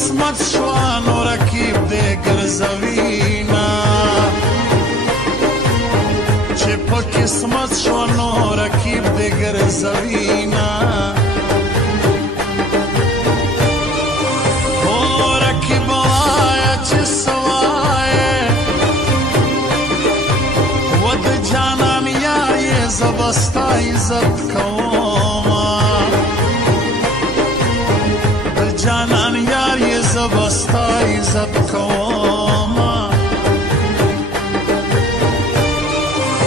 قسمت شوا نو رکیب دې ګرځوینا چې په قسمت شوا نو رکیب دې ګرځوینا او رکیب وایا چې سوای ود جانان یار یې زبستا عزت کوما جانان یار یې زبستا عزت کوما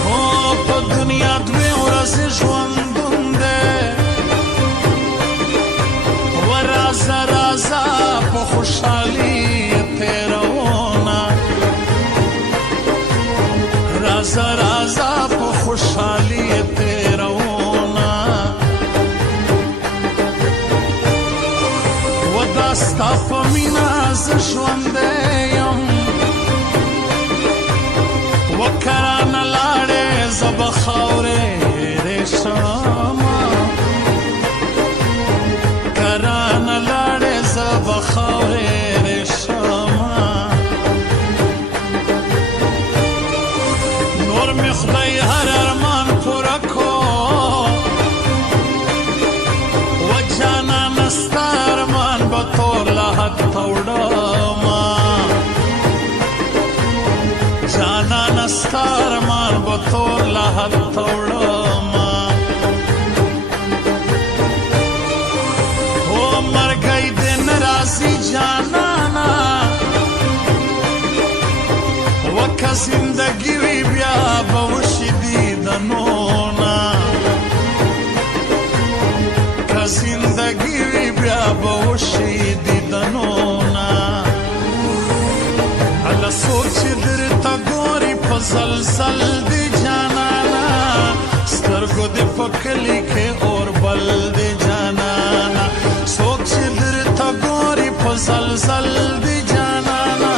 او په دنیا دوی ورځې ژوندون دی و رازه رازه په خوشحالي تېرومه رازه رازه په خوشحالي تېرومه ستا په مینا زه ژوندی یم وکرانه لاړې زه به خاورې ریشمه کرانه لاړې زه به خاورې ریشمه نور مې خدای هر ارمان پوره کو و جانانه ستا ارمان به تور لحد توړما جانانه ستا ارمان به تور لحد توړما او مرګی دې نه راځي جانانه وکه زندګي وي بیا به وشي دیدنونه که زندګي وي بیا به وشي دیدنونه هله څوک چې درته ګوري په زلزل دی جانانه سترګو دې په کلي کې اور بل دی جانانه څوک چې درته ګوري په زلزل دی جانانه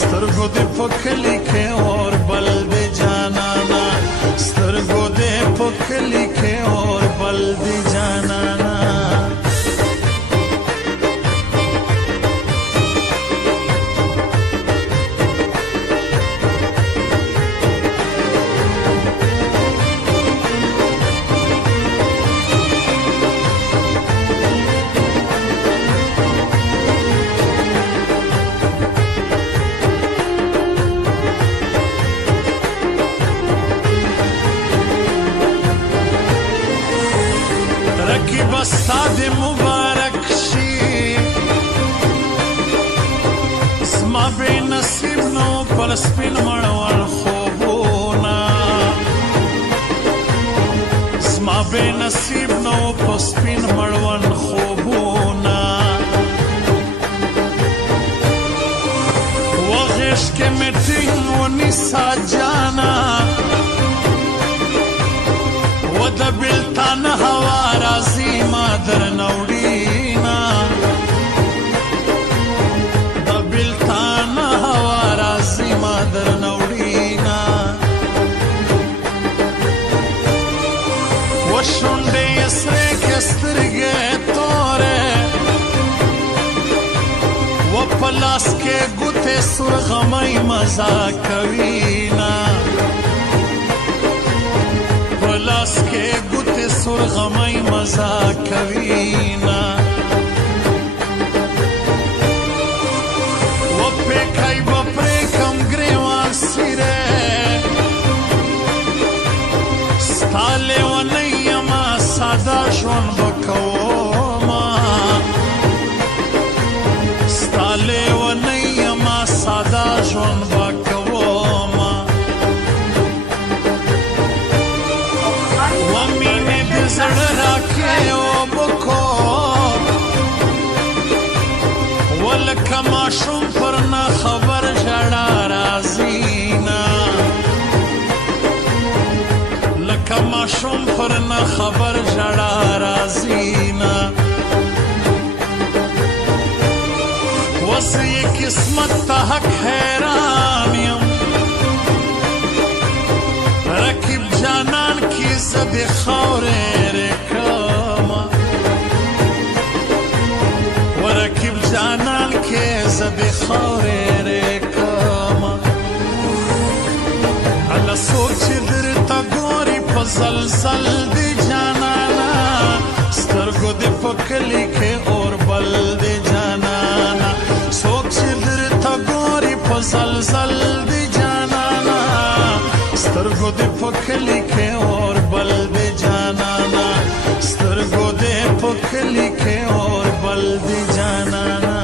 سترګو دې په کلي کې اور بل دی جانانه سترګو دې په کلي کې اور بل دی جانانه رکیب ستا دې مبارک شي زما بې نصیب نو پر سپین مړوند خوبونه زما بې نصیب نو په سپین مړوند خوبونه و غیږ کې مې ټینګ ونیسه جانه و د بېلتان هوا راځي ما درنه وړينه د بېلتان هوا راځي ما درنه وړينه و شونډې یې سرې کې سترګې تورې و په لاس کې ګوتې سورغمۍ مزه کوینه لاس کې ګوتې سورغمۍ مزه کوینه و پیکی به پرېږدم ګرېوان سیرې ستا لیونۍ یمه ساده ژوند به کومه ستا لیونۍ یمه ساده ژوند به کومه زړه راکې اوبه کو ولکه ماشوم پر نه خبر ژړا راځي نه لکه ماشوم پر نه خبر ژړا راځي نه اوس یې قسمت ته حق حیران یم رکیب جانان کی زد خاورې رکما ورکیب جانان خاورې کما الله سوچ درته ګوري په زلزل دی جانانا سترګو دې په کلي کې اور بل دی جانانا سوچ درته ګوري په زلزل دی جانانا سترګو دې په کلي کې اور بل دی جانانا سترګو دې په کلي کې اور بل دی جانانا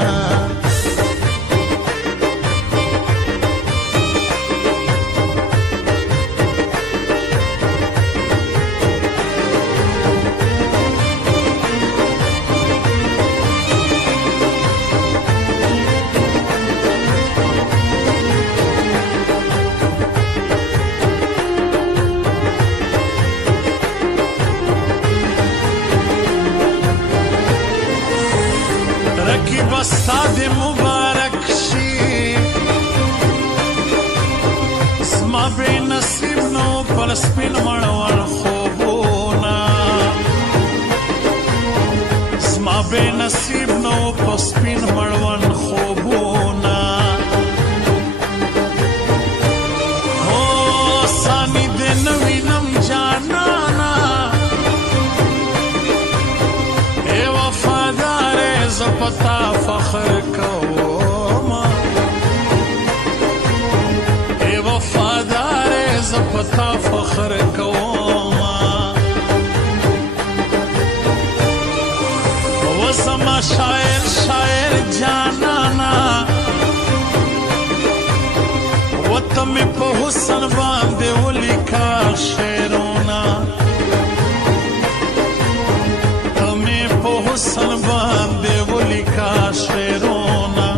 استاد مبارک شي زما به نصیب نو پر سپین مړوال خوبونه زما به نصیب نو پر سپین مړوال خوبونه او سامي د نوینم جانانا ای وفادار زپتا فخر کوما ای وفادار زپتا فخر کوما وسما شاعر شاعر جانانا وتم په حسن باندې ولیکا شعرونه تم په حسن باندې ولیکا شعرونه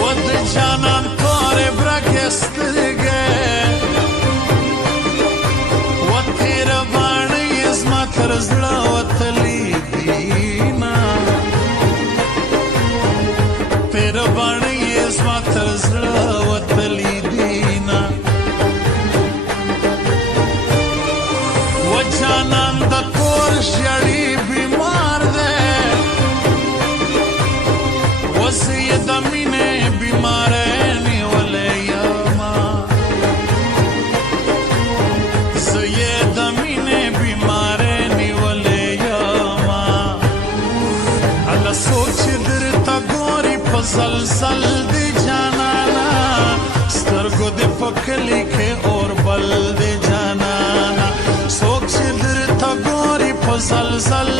ود جانان تور برکستګه و تیر باندې اسما تر زړه وتلی دینا تیر باندې اسما تر زړه وتلی دینا و جانان د کور شړی بیمار ده وسی د مینه بیمار نه ولیا ما زه د مینه بیمار نه ولیا ما الله سوچ درته ګوري په زلزل دی جانانا سترګو دې په کلي کې اور بل دی جانانا سوچ درته ګوري په زلزل